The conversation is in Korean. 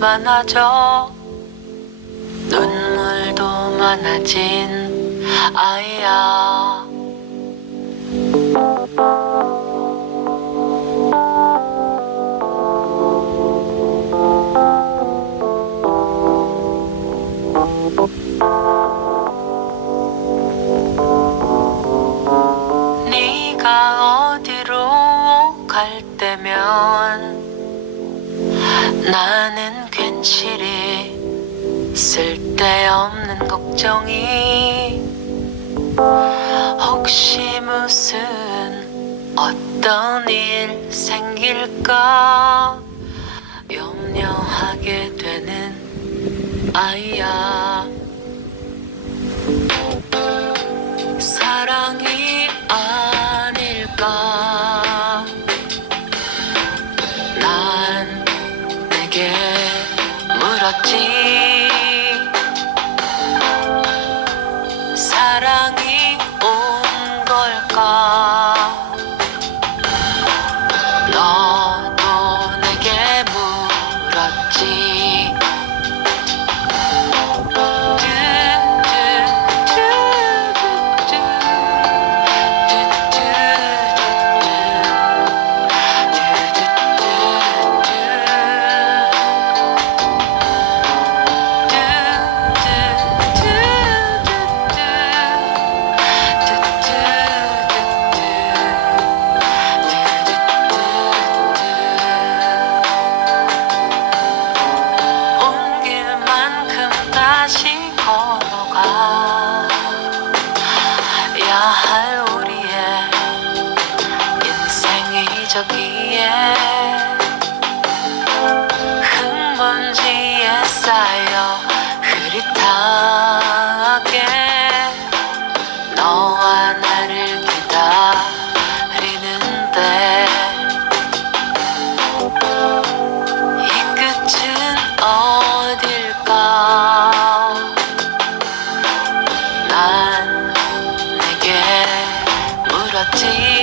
많아져. 눈물도 많아진 아이야. 네가 어디로 갈 때면 나는 괜시리 쓸데없는 걱정이 혹시 무슨 어떤 일 생길까 염려하게 되는 아이야. 사랑이 아닐까? 난 내게 물 할 우리의 인생이 저기에 흙먼지에 쌓여 the tea.